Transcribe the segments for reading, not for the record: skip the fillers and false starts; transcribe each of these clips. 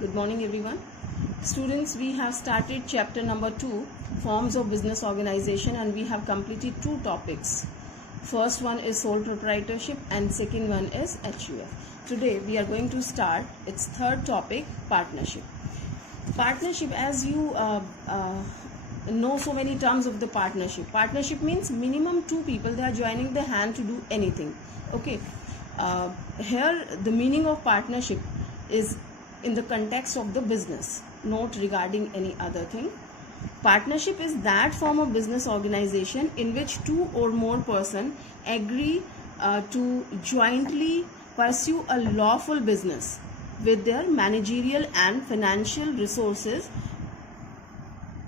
Good morning everyone. Students, we have started chapter number 2, forms of business organization, and we have completed two topics. First one is sole proprietorship and second one is HUF. Today we are going to start its third topic, partnership. Partnership, as you know so many terms of the partnership. Partnership means minimum two people, they are joining the hand to do anything. Okay. Here the meaning of partnership is in the context of the business, not regarding any other thing. Partnership is that form of business organization in which two or more persons agree to jointly pursue a lawful business with their managerial and financial resources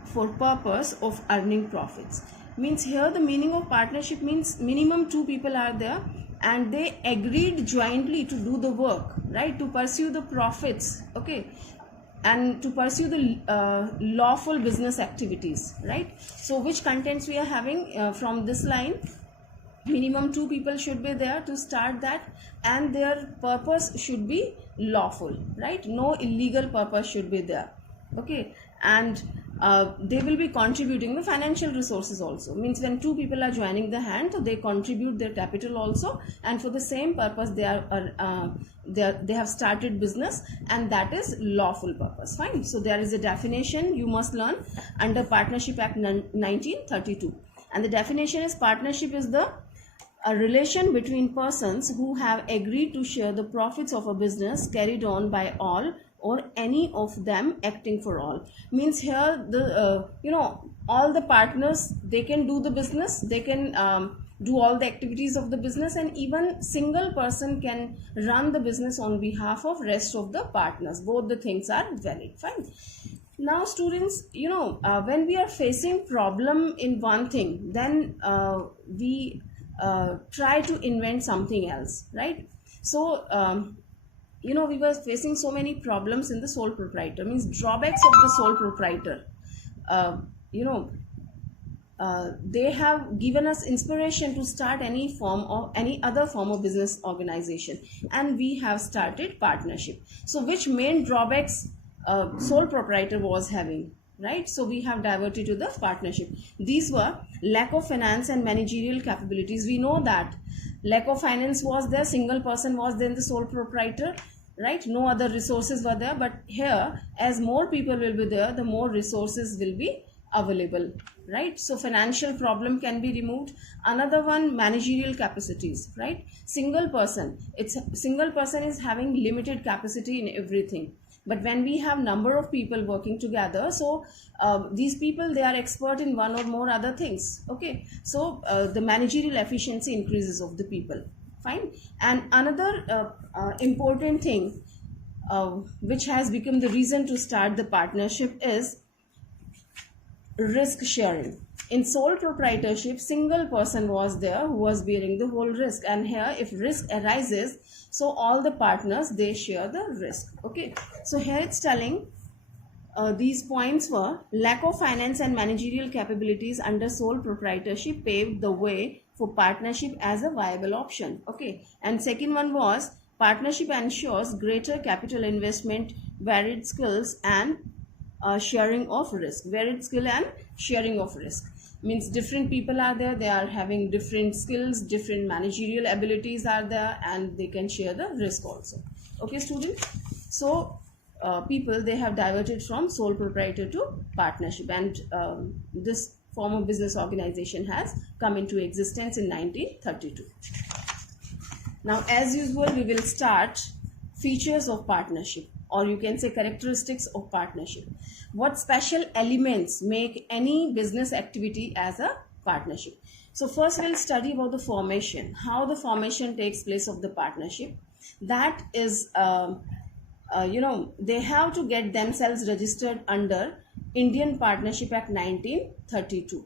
for purpose of earning profits. Means here the meaning of partnership means minimum two people are there and they agreed jointly to do the work, right, to pursue the profits, okay, and to pursue the lawful business activities, right. So which contents we are having from this line? Minimum two people should be there to start that, and their purpose should be lawful, right, no illegal purpose should be there, okay, and they will be contributing the financial resources also. Means when two people are joining the hand, so they contribute their capital also, and for the same purpose they have started business, and that is lawful purpose. Fine. So there is a definition you must learn under Partnership Act 1932, and the definition is partnership is a relation between persons who have agreed to share the profits of a business carried on by all or any of them acting for all. Means here the all the partners, they can do the business, they can do all the activities of the business, and even single person can run the business on behalf of rest of the partners. Both the things are valid. Fine. Now students, when we are facing problem in one thing, then we try to invent something else, right? So we were facing so many problems in the sole proprietor, means drawbacks of the sole proprietor. They have given us inspiration to start any form or any other form of business organization, and we have started partnership. So which main drawbacks sole proprietor was having, right? So we have diverted to the partnership. These were lack of finance and managerial capabilities. We know that lack of finance was there, single person was there in the sole proprietor, right? No other resources were there. But here, as more people will be there, the more resources will be available, right? So financial problem can be removed. Another one, managerial capacities, right? Single person is having limited capacity in everything. But when we have number of people working together, so these people, they are expert in one or more other things, okay. So the managerial efficiency increases of the people. Fine. And another important thing which has become the reason to start the partnership is risk sharing. In sole proprietorship, single person was there who was bearing the whole risk, and here if risk arises, so all the partners, they share the risk, okay. So here it's telling these points were lack of finance and managerial capabilities under sole proprietorship paved the way for partnership as a viable option, okay. And second one was partnership ensures greater capital investment, varied skills and sharing of risk. Varied skill and sharing of risk means different people are there, they are having different skills, different managerial abilities are there, and they can share the risk also, okay students. So people, they have diverted from sole proprietor to partnership, and this form of business organization has come into existence in 1932. Now as usual, we will start features of partnership, or you can say characteristics of partnership. What special elements make any business activity as a partnership? So first we'll study about the formation, how the formation takes place of the partnership. That is they have to get themselves registered under Indian Partnership Act 1932.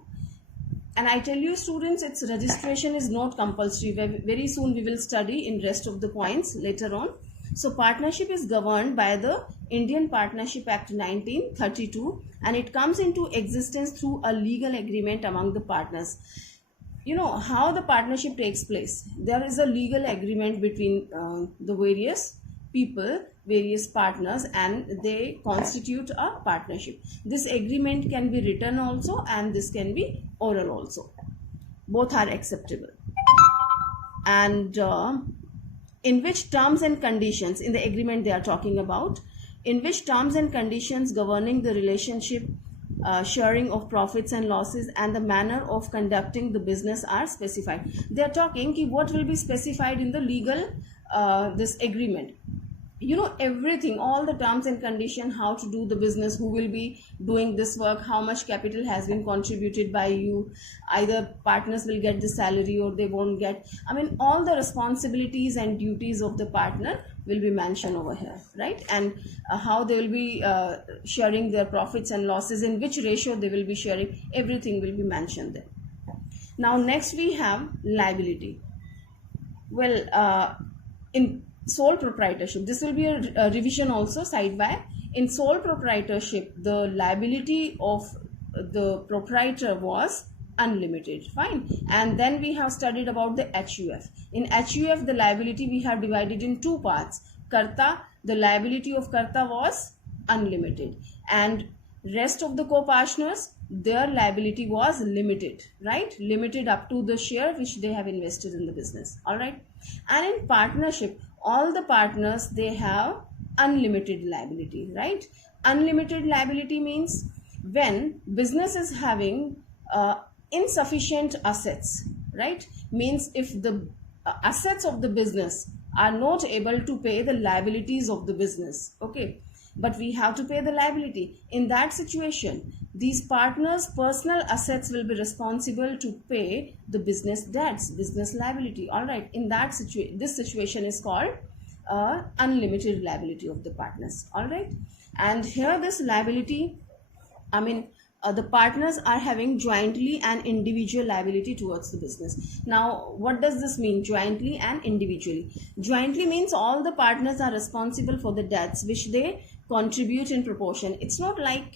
And I tell you students, its registration is not compulsory. Very soon we will study in rest of the points later on. So partnership is governed by the Indian Partnership Act 1932, and it comes into existence through a legal agreement among the partners. How the partnership takes place. There is a legal agreement between the various people, various partners, and they constitute a partnership. This agreement can be written also and this can be oral also. Both are acceptable. And in which terms and conditions, in the agreement they are talking about, in which terms and conditions governing the relationship, sharing of profits and losses, and the manner of conducting the business are specified. They are talking ki what will be specified in the legal this agreement. You know, everything, all the terms and condition, how to do the business, who will be doing this work, how much capital has been contributed by you, either partners will get the salary or they won't get. I mean, all the responsibilities and duties of the partner will be mentioned over here, right? And how they will be sharing their profits and losses, in which ratio they will be sharing, everything will be mentioned there. Now next we have liability. Well, in sole proprietorship, this will be a revision also side by. In sole proprietorship, the liability of the proprietor was unlimited, fine. And then we have studied about the HUF. In HUF, the liability we have divided in two parts. Karta, the liability of Karta was unlimited, and rest of the co-partners, their liability was limited, right? Limited up to the share which they have invested in the business, all right? And in partnership, all the partners, they have unlimited liability, right? Unlimited liability means when business is having insufficient assets, right? Means if the assets of the business are not able to pay the liabilities of the business, okay, but we have to pay the liability. In that situation, these partners' personal assets will be responsible to pay the business debts, business liability, all right? In that situation, this situation is called unlimited liability of the partners, all right? And here this liability, I mean, the partners are having jointly and individual liability towards the business. Now, what does this mean, jointly and individually? Jointly means all the partners are responsible for the debts which they contribute in proportion. It's not like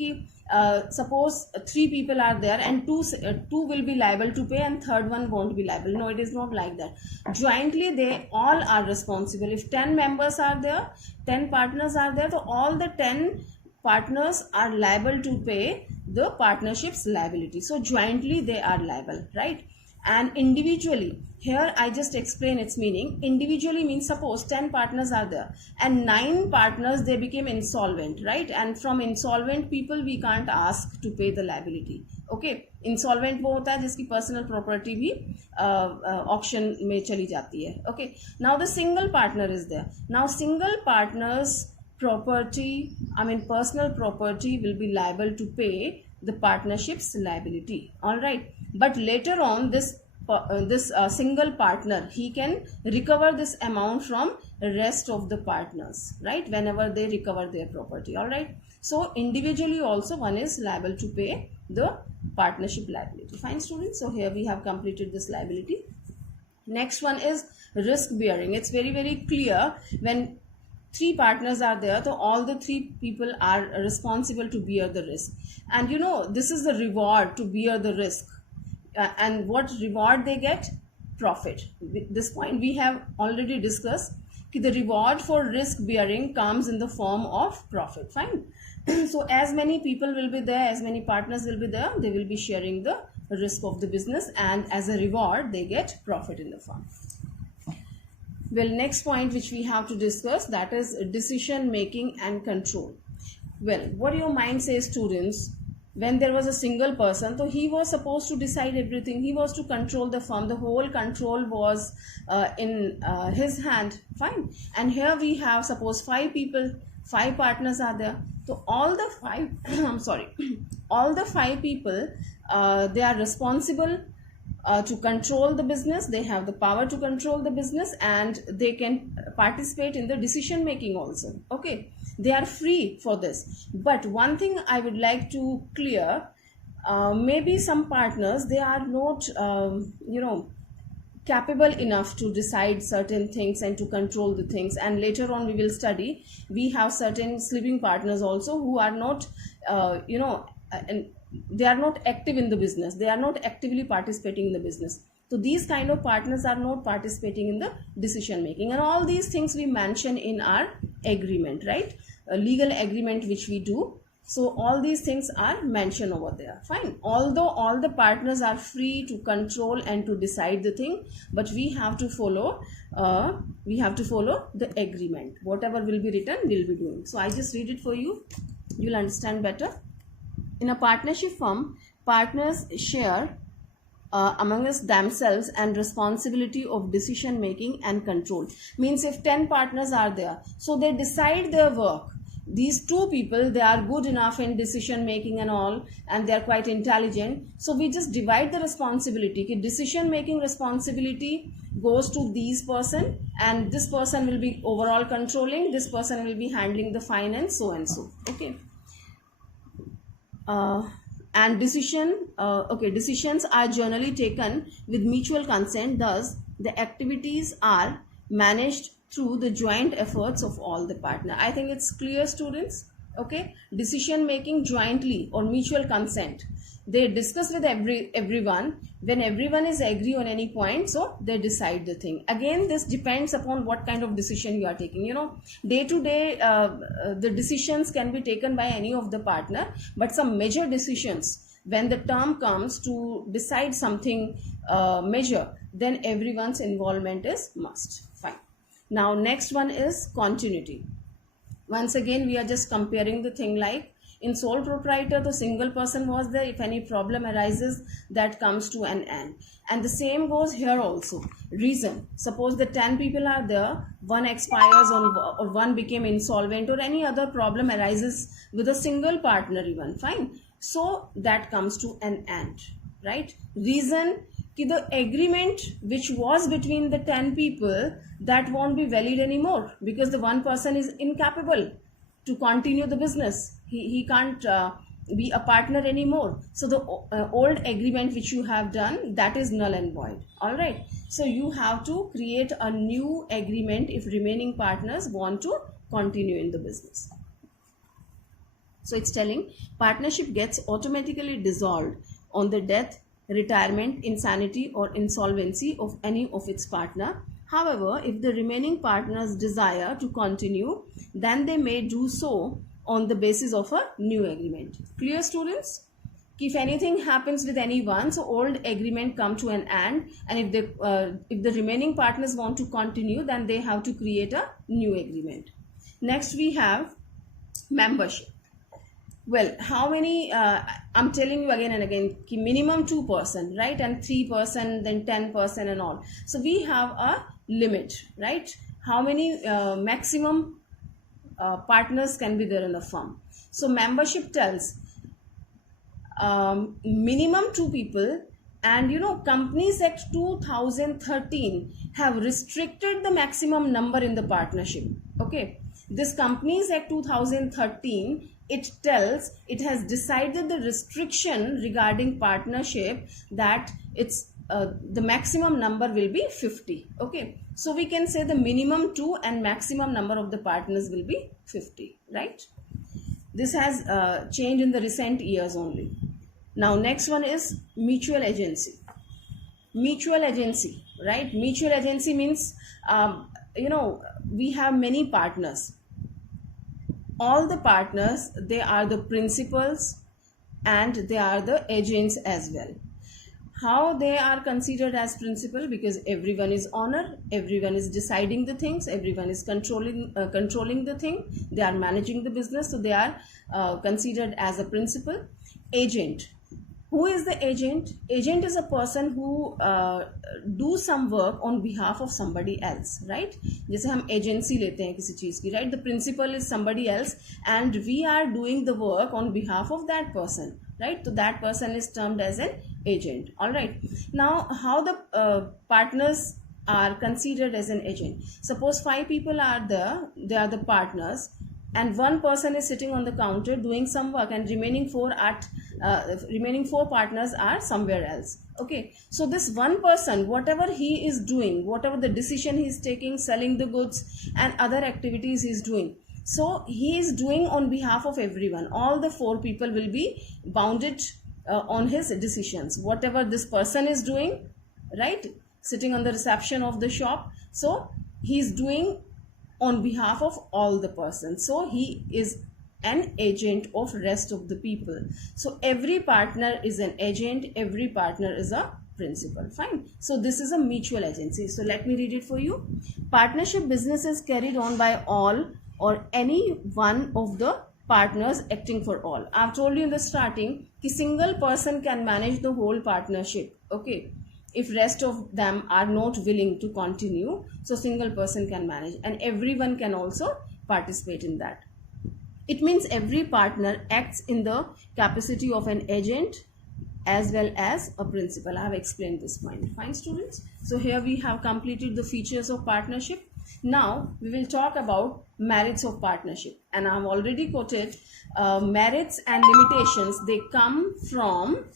suppose three people are there and two will be liable to pay and third one won't be liable. No, it is not like that. Jointly, they all are responsible. If 10 members are there, 10 partners are there, so all the 10 partners are liable to pay the partnership's liability. So jointly they are liable, right? And individually, here I just explain its meaning. Individually means suppose 10 partners are there and 9 partners, they became insolvent, right? And from insolvent people we can't ask to pay the liability, okay? Insolvent वो होता है जिसकी personal property भी auction में चली जाती है, okay? Now the single partner is there. Now single partners property, I mean personal property, will be liable to pay the partnership's liability, all right? But later on, this single partner, he can recover this amount from rest of the partners, right? Whenever they recover their property, all right? So individually also one is liable to pay the partnership liability. Fine, students. So here we have completed this liability. Next one is risk bearing. It's very, very clear. When 3 partners are there, so all the 3 people are responsible to bear the risk. And you know, this is the reward to bear the risk. And what reward they get? Profit. This point we have already discussed. The reward for risk bearing comes in the form of profit. Fine. So as many people will be there, as many partners will be there, they will be sharing the risk of the business, and as a reward they get profit in the form. Well, next point which we have to discuss, that is decision making and control. Well, what your mind says, students, when there was a single person, so he was supposed to decide everything. He was to control the firm. The whole control was in his hand. Fine. And here we have, suppose 5 people, 5 partners are there. So all the 5, I'm sorry, all the 5 people, they are responsible to control the business. They have the power to control the business, and they can participate in the decision making also, okay? They are free for this. But one thing I would like to clear, maybe some partners, they are not capable enough to decide certain things and to control the things, and later on we will study, we have certain sleeping partners also who are not and they are not active in the business, they are not actively participating in the business. So these kind of partners are not participating in the decision making, and all these things we mention in our agreement, right? A legal agreement which we do. So all these things are mentioned over there. Fine. Although all the partners are free to control and to decide the thing, but we have to follow the agreement. Whatever will be written, we'll be doing. So I just read it for you. You'll understand better. In a partnership firm, partners share amongst themselves and responsibility of decision making and control. Means if 10 partners are there, so they decide their work. These 2 people, they are good enough in decision making and all, and they are quite intelligent. So we just divide the responsibility. Decision making responsibility goes to these person, and this person will be overall controlling, this person will be handling the finance, so and so. Okay. And decisions are generally taken with mutual consent. Thus the activities are managed through the joint efforts of all the partners. I think it's clear, students. Okay, decision making jointly or mutual consent, they discuss with everyone. When everyone is agree on any point, so they decide the thing. Again, this depends upon what kind of decision you are taking. Day to day the decisions can be taken by any of the partner, but some major decisions, when the term comes to decide something major, then everyone's involvement is must. Fine. Now next one is continuity. Once again, we are just comparing the thing. Like in sole proprietor, the single person was there. If any problem arises, that comes to an end. And the same goes here also. Reason. Suppose the 10 people are there, one expires or one became insolvent, or any other problem arises with a single partner even. Fine. So that comes to an end, right? Reason, the agreement which was between the 10 people, that won't be valid anymore, because the one person is incapable to continue the business. He can't be a partner anymore. So the old agreement which you have done, that is null and void. All right. So you have to create a new agreement if remaining partners want to continue in the business. So it's telling partnership gets automatically dissolved on the death, retirement, insanity or insolvency of any of its partner. However, if the remaining partners desire to continue, then they may do so on the basis of a new agreement. Clear, students? If anything happens with anyone, so old agreement come to an end, and if the remaining partners want to continue, then they have to create a new agreement. Next we have membership. Well, how many, I'm telling you again and again, minimum 2%, right? And 3%, then 10% and all. So we have a limit, right? How many maximum partners can be there in the firm? So membership tells minimum 2 people. And Companies Act 2013 have restricted the maximum number in the partnership. Okay, this Companies Act 2013, it has decided the restriction regarding partnership, that it's the maximum number will be 50. Okay, so we can say the minimum 2 and maximum number of the partners will be 50, right? This has changed in the recent years only. Now next one is mutual agency. Mutual agency, right? Mutual agency means we have many partners. All the partners, they are the principals and they are the agents as well. How they are considered as principal? Because everyone is owner, everyone is deciding the things, everyone is controlling the thing, they are managing the business, so they are considered as a principal. Agent. Who is the agent? Agent is a person who do some work on behalf of somebody else, right? जैसे हम agency लेते हैं किसी चीज की, right? The principal is somebody else and we are doing the work on behalf of that person, right? So that person is termed as an agent. All right. Now, how the partners are considered as an agent? Suppose 5 people are there, they are the partners, and one person is sitting on the counter doing some work, and remaining 4 partners are somewhere else. Okay, so this one person, whatever he is doing, whatever the decision he is taking, selling the goods and other activities he is doing, so he is doing on behalf of everyone. All the 4 people will be bounded on his decisions. Whatever this person is doing, right? Sitting on the reception of the shop. So he's doing on behalf of all the persons. So he is an agent of rest of the people. So every partner is an agent, every partner is a principal. Fine. So this is a mutual agency. So let me read it for you. Partnership business is carried on by all or any one of the partners acting for all. I've told you in the starting कि single person can manage the whole partnership. Okay, if rest of them are not willing to continue, so single person can manage, and everyone can also participate in that. It means every partner acts in the capacity of an agent as well as a principal. I have explained this point. Fine, students. So here we have completed the features of partnership. Now we will talk about merits of partnership, and I have already quoted merits and limitations. They come from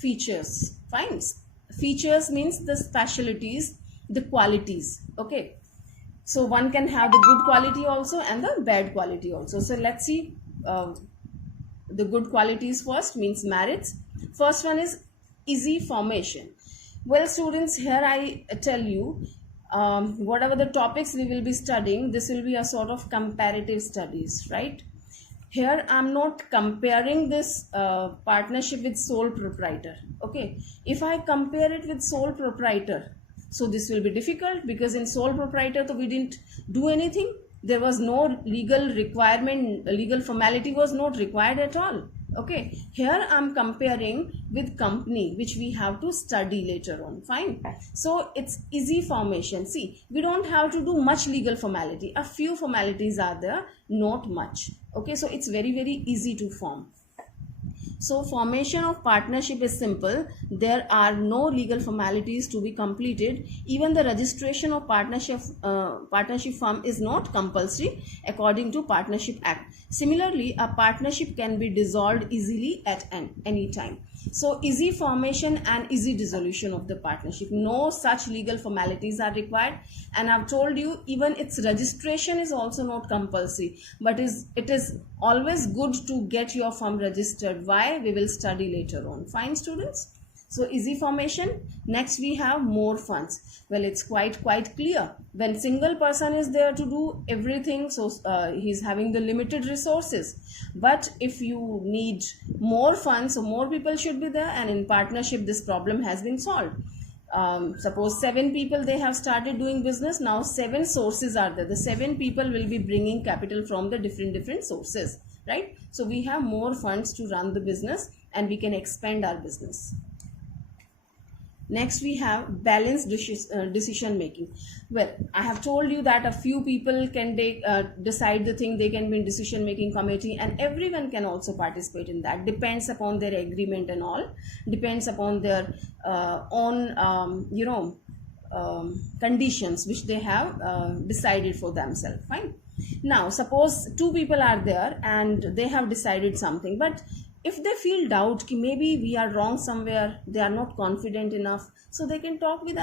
features. Fine. Features means the specialties, the qualities. Okay. So one can have the good quality also and the bad quality also. So let's see the good qualities first, means merits. First one is easy formation. Well, students, here I tell you, whatever the topics we will be studying, this will be a sort of comparative studies, right? Here I'm not comparing this partnership with sole proprietor. Okay, if I compare it with sole proprietor, so this will be difficult, because in sole proprietor, so we didn't do anything. There was no legal requirement, legal formality was not required at all. Okay, here I'm comparing with company, which we have to study later on. Fine. So it's easy formation. See, we don't have to do much legal formality. A few formalities are there, not much. Okay, so it's very, very easy to form. So formation of partnership is simple. There are no legal formalities to be completed. Even the registration of partnership firm is not compulsory according to Partnership Act. Similarly, a partnership can be dissolved easily at any time. So easy formation and easy dissolution of the partnership. No such legal formalities are required. And I've told you, even its registration is also not compulsory. But it is always good to get your firm registered. Why? We will study later on. Fine, students? So easy formation. Next we have more funds. Well, it's quite clear. When single person is there to do everything, so he's having the limited resources. But if you need more funds, so more people should be there, and in partnership this problem has been solved. Suppose 7 people, they have started doing business. Now 7 sources are there. The 7 people will be bringing capital from the different sources, right? So we have more funds to run the business, and we can expand our business. Next we have balanced decision making. Well, I have told you that a few people can decide the thing. They can be in decision making committee, and everyone can also participate in that. Depends upon their agreement and all. Depends upon their own conditions which they have decided for themselves. Fine. Now suppose 2 people are there and they have decided something, but if they feel doubt कि maybe we are wrong somewhere, they are not confident enough, so they can talk with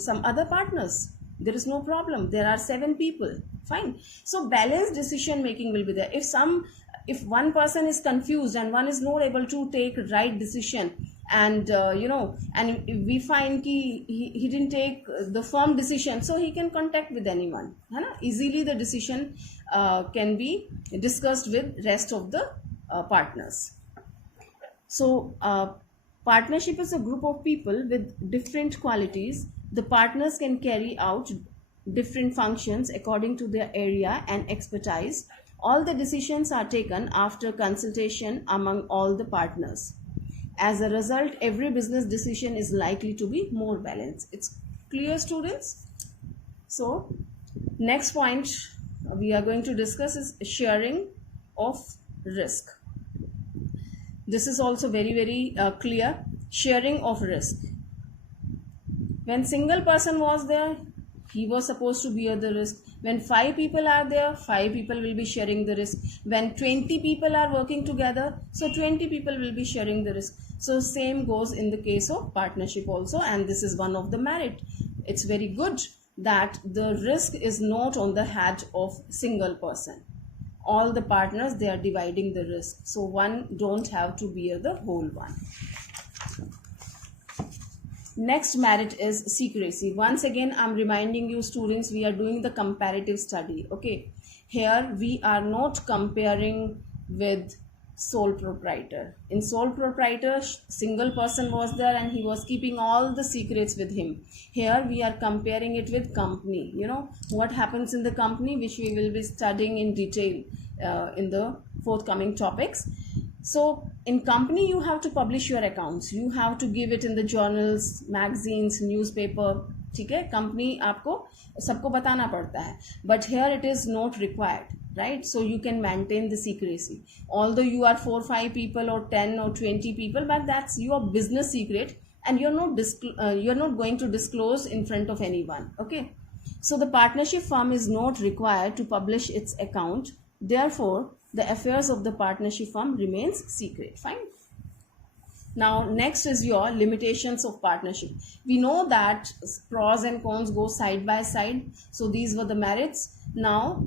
some other partners. There is no problem. There are 7 people. Fine. So balanced decision making will be there. If one person is confused and one is not able to take right decision, and and we find he didn't take the firm decision, so he can contact with anyone. Easily the decision can be discussed with rest of the partners. So partnership is a group of people with different qualities. The partners can carry out different functions according to their area and expertise. All the decisions are taken after consultation among all the partners. As a result, every business decision is likely to be more balanced. It's clear, students? So next point we are going to discuss is sharing of risk. This is also very clear. Sharing of risk. When single person was there, he was supposed to bear the risk. When 5 people are there, 5 people will be sharing the risk. When 20 people are working together, so 20 people will be sharing the risk. So same goes in the case of partnership also, and this is one of the merit. It's very good that the risk is not on the head of single person. All the partners, they are dividing the risk. So one don't have to bear the whole one. Next merit is secrecy. Once again, I'm reminding you students, we are doing the comparative study. Okay, here we are not comparing with sole proprietor. In sole proprietor, single person was there and he was keeping all the secrets with him. Here we are comparing it with company. You know what happens in the company, which we will be studying in detail in the forthcoming topics. So in company, you have to publish your accounts. You have to give it in the journals, magazines, newspaper. ठीक है, company आपको सबको बताना पड़ता है. But here it is not required, right? So you can maintain the secrecy. Although you are 4, 5 people or 10 or 20 people, but that's your business secret, and you're not going to disclose in front of anyone. Okay. So the partnership firm is not required to publish its account. Therefore, the affairs of the partnership firm remains secret. Fine. Now, next is your limitations of partnership. We know that pros and cons go side by side. So these were the merits. Now,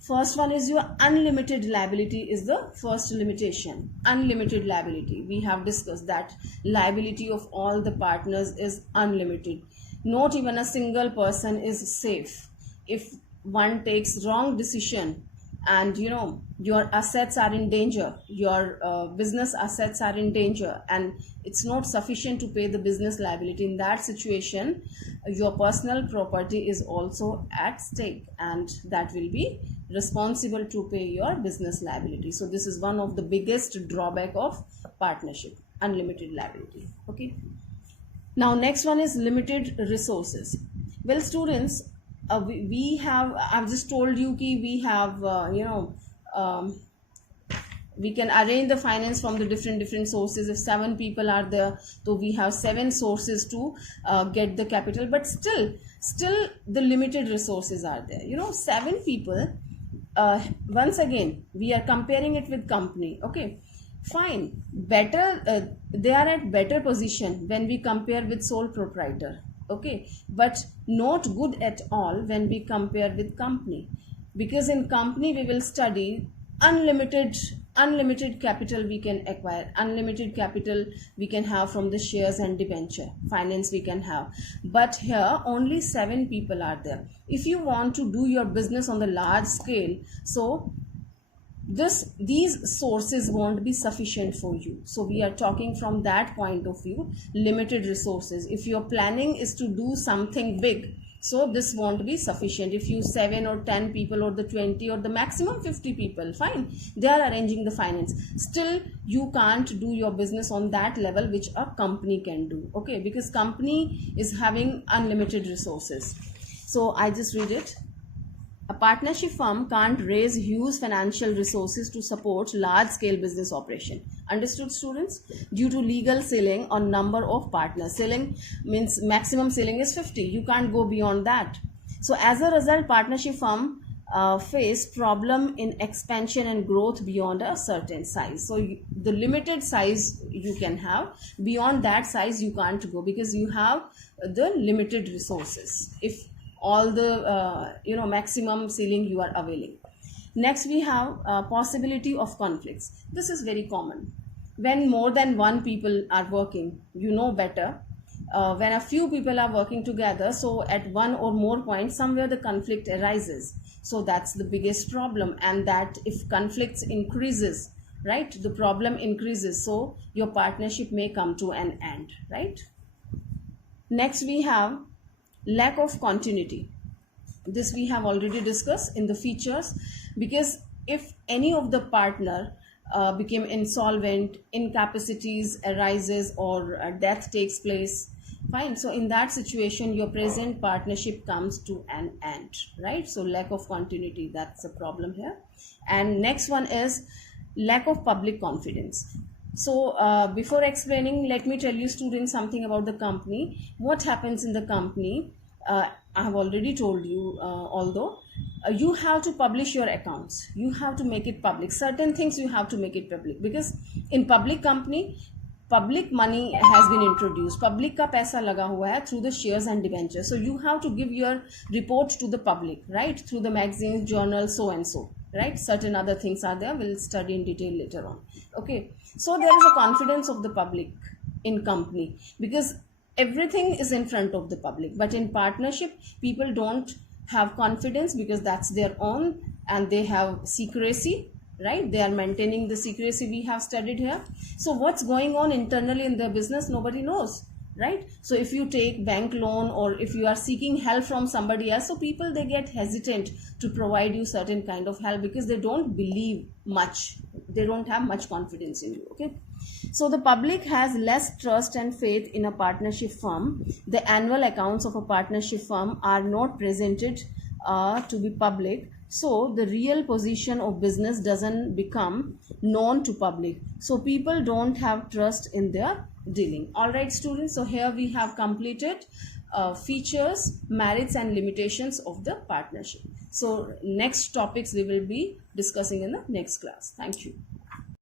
first one is your unlimited liability is the first limitation. Unlimited liability. We have discussed that liability of all the partners is unlimited. Not even a single person is safe. If one takes wrong decision, and you know your assets are in danger, your business assets are in danger, and it's not sufficient to pay the business liability, in that situation your personal property is also at stake, and that will be responsible to pay your business liability. So this is one of the biggest drawback of partnership, unlimited liability. Okay, now next one is limited resources. Well students, we have, I've just told you ki we have we can arrange the finance from the different sources. If 7 people are there, so we have 7 sources to get the capital, but still the limited resources are there. 7 people, once again we are comparing it with company. Okay, fine, better, they are at better position when we compare with sole proprietor. Okay, but not good at all when we compare with company, because in company we will study unlimited capital we can acquire, unlimited capital we can have from the shares and debenture finance we can have, but here only 7 people are there. If you want to do your business on the large scale, so these sources won't be sufficient for you. So we are talking from that point of view, limited resources. If your planning is to do something big, so this won't be sufficient. If you 7 or 10 people or the 20 or the maximum 50 people, fine, they are arranging the finance, still you can't do your business on that level which a company can do. Okay, because company is having unlimited resources. So I just read it. A partnership firm can't raise huge financial resources to support large-scale business operation. Understood, students? Due to legal ceiling on number of partners. Ceiling means maximum ceiling is 50. You can't go beyond that. So as a result, partnership firm face problem in expansion and growth beyond a certain size. So the limited size you can have, beyond that size you can't go, because you have the limited resources. If all the maximum ceiling you are availing. Next we have possibility of conflicts. This is very common when more than 1 people are working, better. When a few people are working together, so at one or more points somewhere the conflict arises. So that's the biggest problem, and that if conflicts increases, right, the problem increases, so your partnership may come to an end, right? Next we have lack of continuity. This we have already discussed in the features, because if any of the partner became insolvent, incapacities arises, or death takes place, fine, so in that situation your present partnership comes to an end, right? So lack of continuity, that's a problem here. And next one is lack of public confidence. So before explaining, let me tell you students something about the company. What happens in the company, I have already told you, although you have to publish your accounts, you have to make it public. Certain things you have to make it public, because in public company, public money has been introduced, public ka paisa laga hua hai through the shares and debentures. So you have to give your report to the public, right, through the magazines, journals, so and so, right? Certain other things are there, we'll study in detail later on. Okay, so there is a confidence of the public in company, because everything is in front of the public. But in partnership, people don't have confidence because that's their own, and they have secrecy, right? They are maintaining the secrecy we have studied here. So what's going on internally in their business, nobody knows, right? So if you take bank loan, or if you are seeking help from somebody else, so people, they get hesitant to provide you certain kind of help because they don't believe much, they don't have much confidence in you. Okay, so the public has less trust and faith in a partnership firm. The annual accounts of a partnership firm are not presented to be public, so the real position of business doesn't become known to public, so people don't have trust in their dealing. All right, students, so here we have completed features, merits and limitations of the partnership. So next topics we will be discussing in the next class. Thank you.